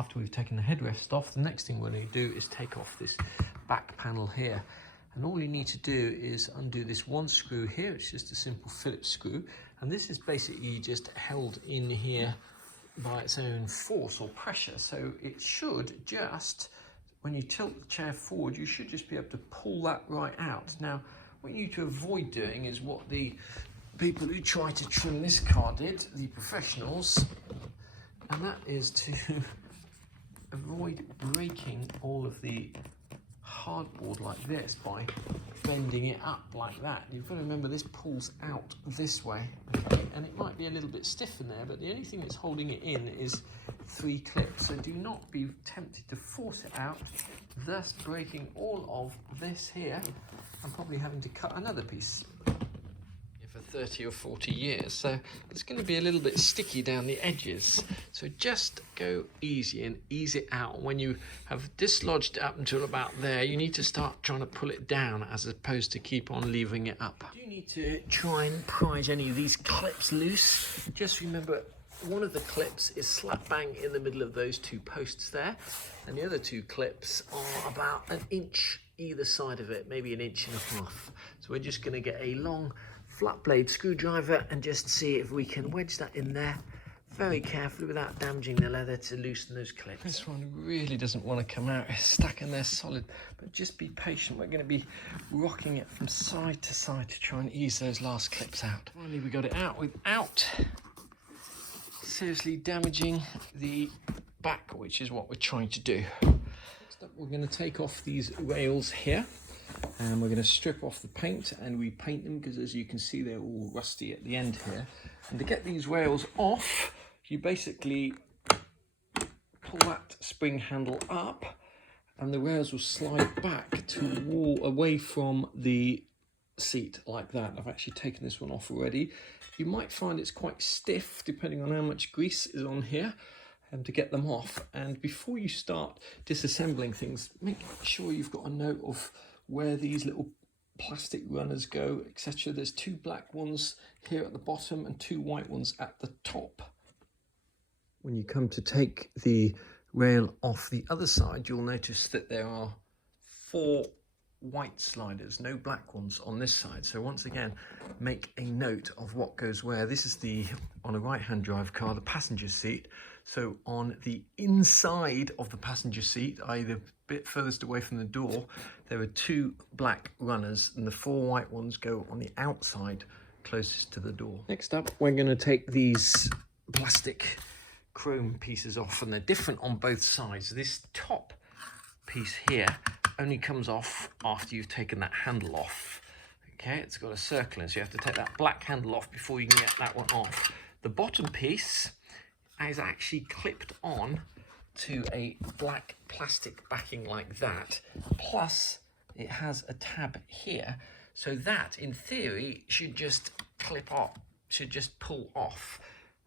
after we've taken the headrest off, the next thing we're going to do is take off this back panel here. And all you need to do is undo this one screw here. It's just a simple Phillips screw. And this is basically just held in here by its own force or pressure. So it should just, when you tilt the chair forward, you should just be able to pull that right out. Now, what you need to avoid doing is what the people who try to trim this car did, the professionals, and that is to avoid breaking all of the hardboard like this by bending it up like that. You've got to remember this pulls out this way, okay? And it might be a little bit stiff in there, but the only thing that's holding it in is 3 clips. So do not be tempted to force it out, thus breaking all of this here and probably having to cut another piece for 30 or 40 years. So it's going to be a little bit sticky down the edges. So just go easy and ease it out. When you have dislodged it up until about there, you need to start trying to pull it down as opposed to keep on leaving it up. You need to try and prise any of these clips loose. Just remember, one of the clips is slap bang in the middle of those 2 posts there, and the other 2 clips are about 1 inch either side of it, maybe 1.5 inches. So we're just going to get a long flat blade screwdriver and just see if we can wedge that in there very carefully without damaging the leather to loosen those clips. This one really doesn't want to come out. It's stuck in there solid, but just be patient. We're going to be rocking it from side to side to try and ease those last clips out. Finally, we got it out without seriously damaging the back, which is what we're trying to do. Next up, we're going to take off these rails here. And we're going to strip off the paint and repaint them because, as you can see, they're all rusty at the end here. And to get these rails off, you basically pull that spring handle up and the rails will slide back to away from the seat like that. I've actually taken this one off already. You might find it's quite stiff depending on how much grease is on here. And to get them off. And before you start disassembling things, make sure you've got a note of where these little plastic runners go, etc. There's 2 black ones here at the bottom and 2 white ones at the top. When you come to take the rail off the other side, you'll notice that there are 4 white sliders, no black ones on this side. So once again, make a note of what goes where. This is on a right-hand drive car, the passenger seat. So on the inside of the passenger seat, either a bit furthest away from the door, there are 2 black runners and the 4 white ones go on the outside closest to the door. Next up, we're going to take these plastic chrome pieces off, and they're different on both sides. This top piece here only comes off after you've taken that handle off. Okay, it's got a circle in, so you have to take that black handle off before you can get that one off. The bottom piece is actually clipped on to a black plastic backing like that, plus it has a tab here, so that in theory should just clip off, should just pull off.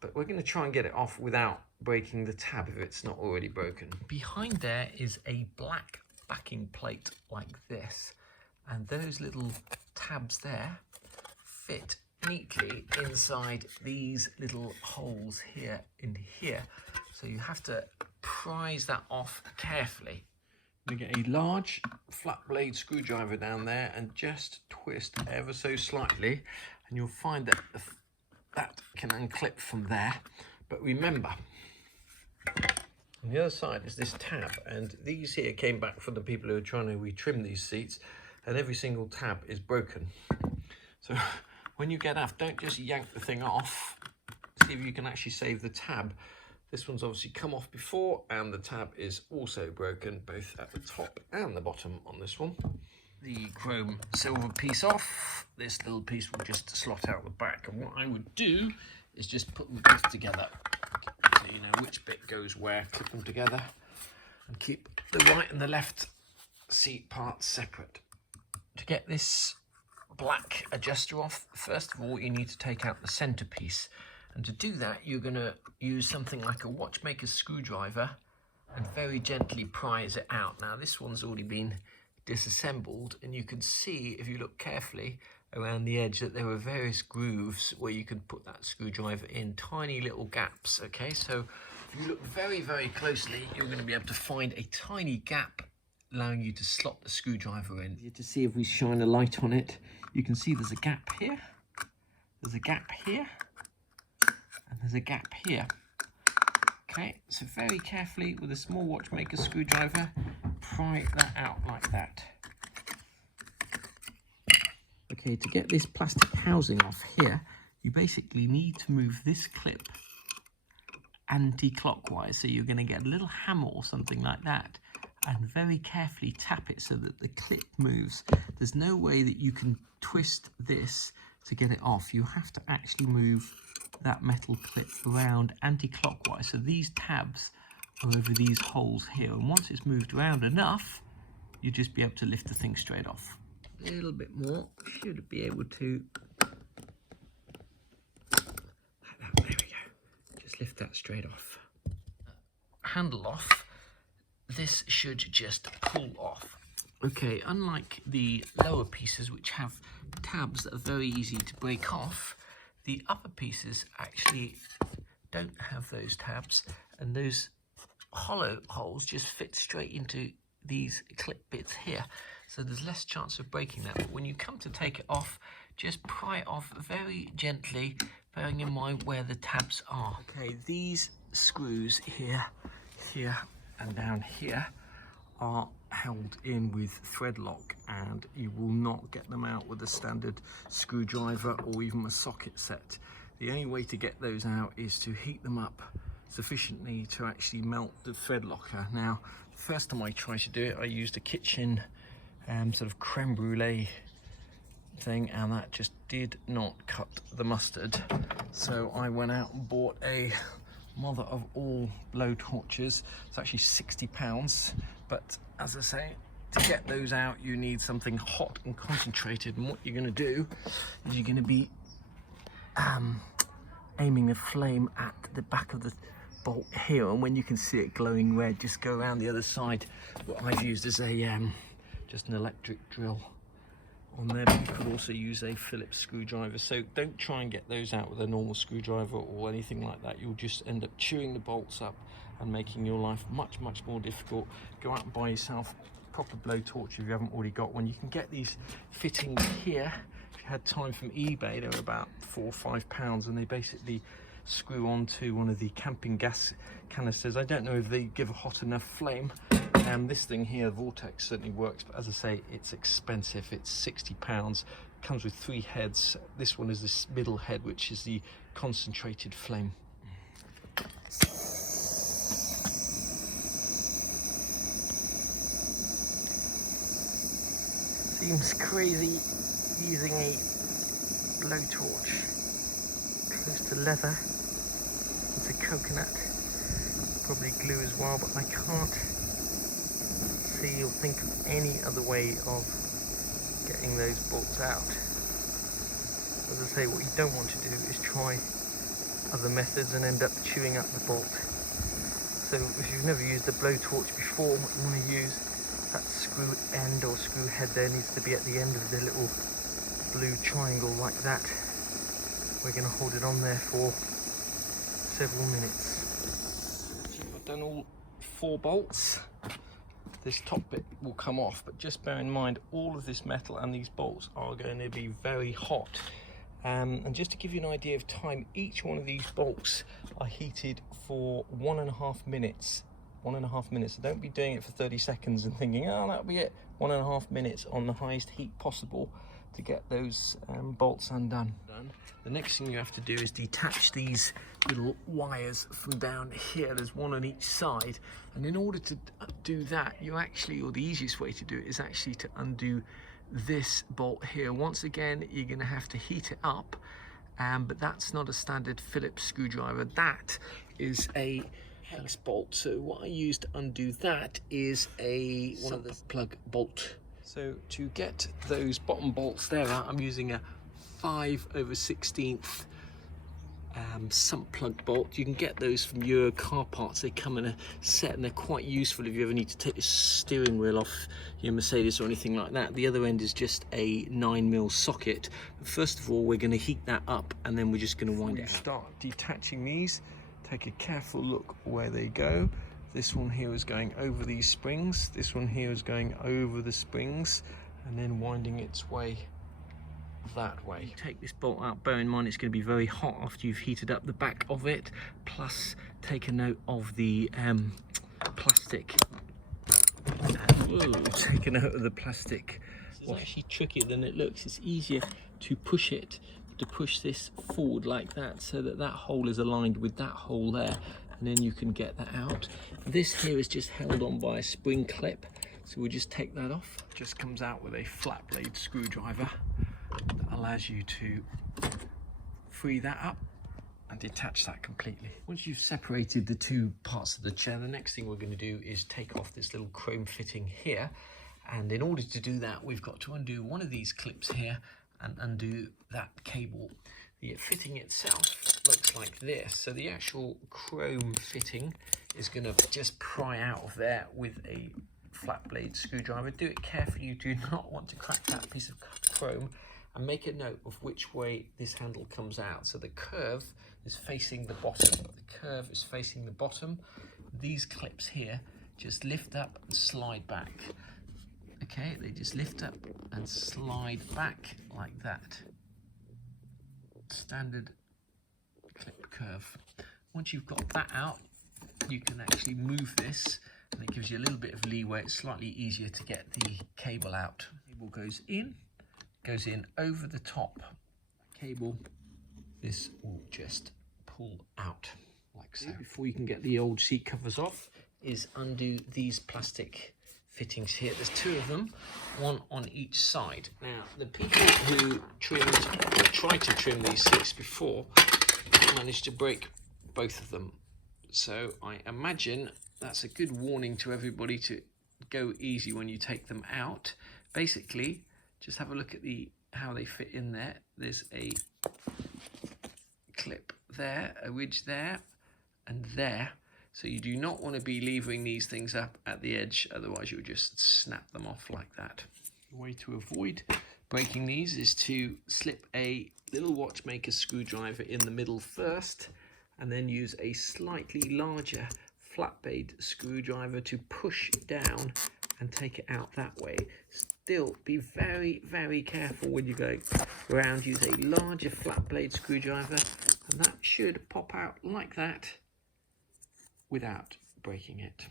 But we're going to try and get it off without breaking the tab if it's not already broken. Behind there is a black backing plate like this, and those little tabs there fit neatly inside these little holes here and here. So you have to prise that off carefully. You get a large flat blade screwdriver down there and just twist ever so slightly, and you'll find that that can unclip from there. But remember, on the other side is this tab, and these here came back from the people who are trying to retrim these seats, and every single tab is broken. So when you get off, don't just yank the thing off. See if you can actually save the tab. This one's obviously come off before, and the tab is also broken, both at the top and the bottom on this one. The chrome silver piece off. This little piece will just slot out the back. And what I would do is just put them both together, so you know which bit goes where. Clip them together and keep the right and the left seat parts separate. To get this black adjuster off, first of all you need to take out the centerpiece, and to do that you're going to use something like a watchmaker's screwdriver and very gently prise it out. Now this one's already been disassembled, and you can see if you look carefully around the edge that there are various grooves where you can put that screwdriver in, tiny little gaps. Okay, so If you look very, very closely, you're going to be able to find a tiny gap allowing you to slot the screwdriver in. To see if we shine a light on it, you can see there's a gap here, there's a gap here, and there's a gap here. Okay, so very carefully with a small watchmaker screwdriver, pry that out like that. Okay, to get this plastic housing off here, you basically need to move this clip anti-clockwise. So you're going to get a little hammer or something like that and very carefully tap it so that the clip moves. There's no way that you can twist this to get it off. You have to actually move that metal clip around anti-clockwise. So these tabs are over these holes here, and once it's moved around enough, you'll just be able to lift the thing straight off. A little bit more, should be able to, there we go, just lift that straight off. Handle off, this should just pull off. Okay, unlike the lower pieces which have tabs that are very easy to break off, the upper pieces actually don't have those tabs, and those hollow holes just fit straight into these clip bits here, so there's less chance of breaking that. But when you come to take it off, just pry it off very gently, bearing in mind where the tabs are. Okay, these screws here, here and down here are held in with thread lock, and you will not get them out with a standard screwdriver or even a socket set. The only way to get those out is to heat them up sufficiently to actually melt the thread locker. Now, the first time I tried to do it, I used a kitchen sort of creme brulee thing, and that just did not cut the mustard. So I went out and bought a mother of all blow torches. It's actually £60, but as I say, to get those out you need something hot and concentrated, and what you're going to do is you're going to be aiming the flame at the back of the bolt here, and when you can see it glowing red, just go around the other side. What I've used is a just an electric drill on there, but you could also use a Phillips screwdriver. So don't try and get those out with a normal screwdriver or anything like that. You'll just end up chewing the bolts up and making your life much more difficult. Go out and buy yourself a proper blowtorch if you haven't already got one. You can get these fittings here if you had time from eBay. They're about £4 or £5, and they basically screw onto one of the camping gas canisters. I don't know if they give a hot enough flame. This thing here, Vortex, certainly works, but as I say, it's expensive. It's £60. Comes with 3 heads. This one is this middle head, which is the concentrated flame. Seems crazy using a blowtorch close to leather. It's a coconut, probably glue as well, but I can't see or think of any other way of getting those bolts out. As I say, what you don't want to do is try other methods and end up chewing up the bolt. So if you've never used a blowtorch before, what you want to use, that screw end or screw head there needs to be at the end of the little blue triangle like that. We're going to hold it on there for several minutes. I've done all 4 bolts. This top bit will come off, but just bear in mind all of this metal and these bolts are going to be very hot. And just to give you an idea of time, each one of these bolts are heated for 1.5 minutes. 1.5 minutes. So don't be doing it for 30 seconds and thinking, oh, that'll be it. 1.5 minutes on the highest heat possible to get those bolts undone. The next thing you have to do is detach these little wires from down here. There's one on each side, and in order to do that, you actually, or the easiest way to do it is actually to undo this bolt here. Once again, you're going to have to heat it up, but that's not a standard Phillips screwdriver. That is a hex bolt. So what I use to undo that is one of the plug bolt. So to get those bottom bolts there out, I'm using a 5/16 sump plug bolt. You can get those from Euro car parts. They come in a set, and they're quite useful if you ever need to take the steering wheel off your Mercedes or anything like that. The other end is just a 9mm socket. But first of all, we're going to heat that up, and then we're just going to wind it. Start detaching these. Take a careful look where they go. This one here is going over these springs. This one here is going over the springs and then winding its way that way. Take this bolt out, bear in mind it's going to be very hot after you've heated up the back of it. Plus take a note of the plastic. Take a note of the plastic. It's actually trickier than it looks. It's easier to push this forward like that, so that that hole is aligned with that hole there, and then you can get that out. This here is just held on by a spring clip, so we'll just take that off. Just comes out with a flat blade screwdriver that allows you to free that up and detach that completely. Once you've separated the two parts of the chair, the next thing we're going to do is take off this little chrome fitting here, and in order to do that we've got to undo one of these clips here and undo that cable. The fitting itself looks like this, so the actual chrome fitting is going to just pry out of there with a flat blade screwdriver. Do it carefully, you do not want to crack that piece of chrome, and make a note of which way this handle comes out. So the curve is facing the bottom. The curve is facing the bottom. These clips here just lift up and slide back. Okay, they just lift up and slide back like that. Standard clip curve. Once you've got that out, you can actually move this, and it gives you a little bit of leeway. It's slightly easier to get the cable out. The cable goes in over the top. Cable, this will just pull out like so. Before you can get the old seat covers off, is undo these plastic fittings here. There's two of them, one on each side. Now, the people who tried to trim these seats before managed to break both of them. So I imagine that's a good warning to everybody to go easy when you take them out. Basically, just have a look at how they fit in there. There's a clip there, a ridge there, and there. So you do not want to be levering these things up at the edge, otherwise you'll just snap them off like that. The way to avoid breaking these is to slip a little watchmaker screwdriver in the middle first, and then use a slightly larger flat blade screwdriver to push down and take it out that way. Still, be very, very careful when you go around. Use a larger flat blade screwdriver, and that should pop out like that without breaking it.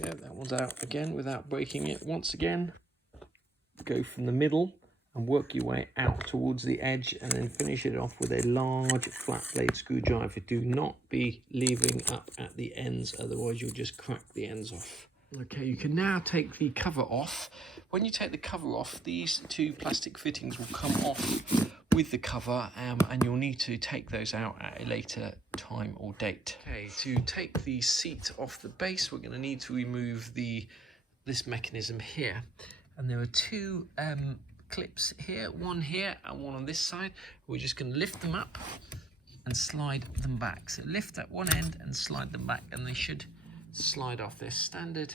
Yeah, that one's out again without breaking it. Once again, go from the middle and work your way out towards the edge, and then finish it off with a large flat blade screwdriver. Do not be leavering up at the ends, otherwise you'll just crack the ends off. Okay, you can now take the cover off. When you take the cover off, these two plastic fittings will come off with the cover, and you'll need to take those out at a later time or date. Okay, to take the seat off the base, we're going to need to remove this mechanism here, and there are two clips here, one here and one on this side. We're just going to lift them up and slide them back. So lift at one end and slide them back, and they should slide off. They're standard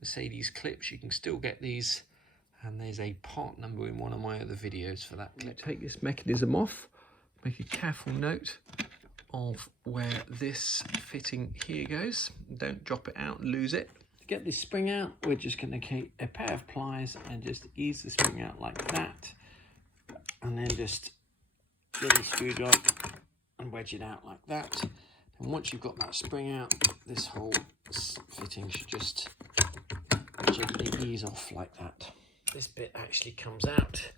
Mercedes clips. You can still get these, and there's a part number in one of my other videos for that clip. Take this mechanism off, make a careful note of where this fitting here goes. Don't drop it out and lose it. To get this spring out, we're just going to take a pair of pliers and just ease the spring out like that, and then just little screwdriver and wedge it out like that. And once you've got that spring out, this whole fitting should just gently ease off like that. This bit actually comes out.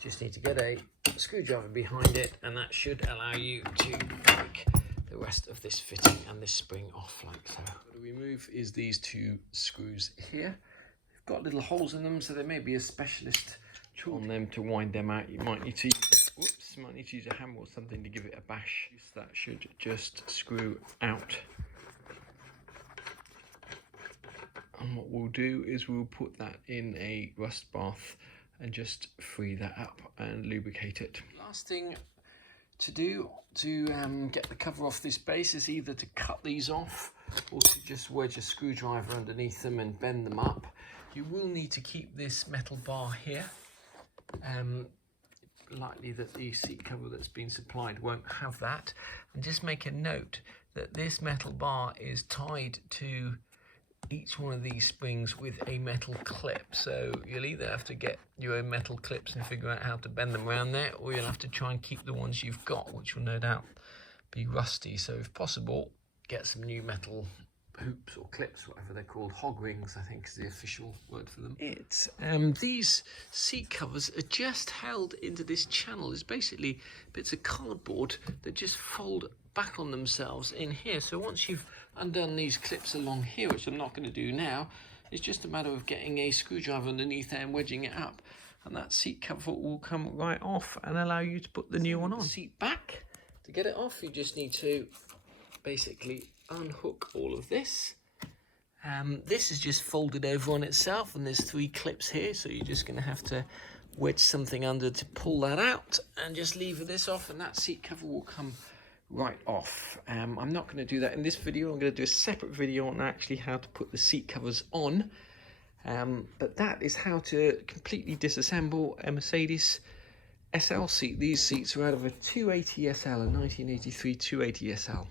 Just need to get a screwdriver behind it, and that should allow you to break the rest of this fitting and this spring off like so. What we remove is these two screws here. They've got little holes in them, so there may be a specialist on them to wind them out. You might need to use a hammer or something to give it a bash. That should just screw out. And what we'll do is we'll put that in a rust bath and just free that up and lubricate it. Last thing to do to get the cover off this base is either to cut these off or to just wedge a screwdriver underneath them and bend them up. You will need to keep this metal bar here. Likely that the seat cover that's been supplied won't have that, and just make a note that this metal bar is tied to each one of these springs with a metal clip. So you'll either have to get your own metal clips and figure out how to bend them around there, or you'll have to try and keep the ones you've got, which will no doubt be rusty. So if possible, get some new metal hoops or clips, whatever they're called. Hog rings, I think, is the official word for them. These seat covers are just held into this channel. It's basically bits of cardboard that just fold back on themselves in here. So once you've undone these clips along here, which I'm not going to do now, it's just a matter of getting a screwdriver underneath there and wedging it up, and that seat cover will come right off and allow you to put the new one on. The seat back, to get it off, you just need to basically unhook all of this. This is just folded over on itself, and there's 3 clips here, so you're just going to have to wedge something under to pull that out, and just lever this off, and that seat cover will come right off. I'm not going to do that in this video. I'm going to do a separate video on actually how to put the seat covers on, but that is how to completely disassemble a Mercedes SL seat. These seats are out of a 280 SL, a 1983 280 SL.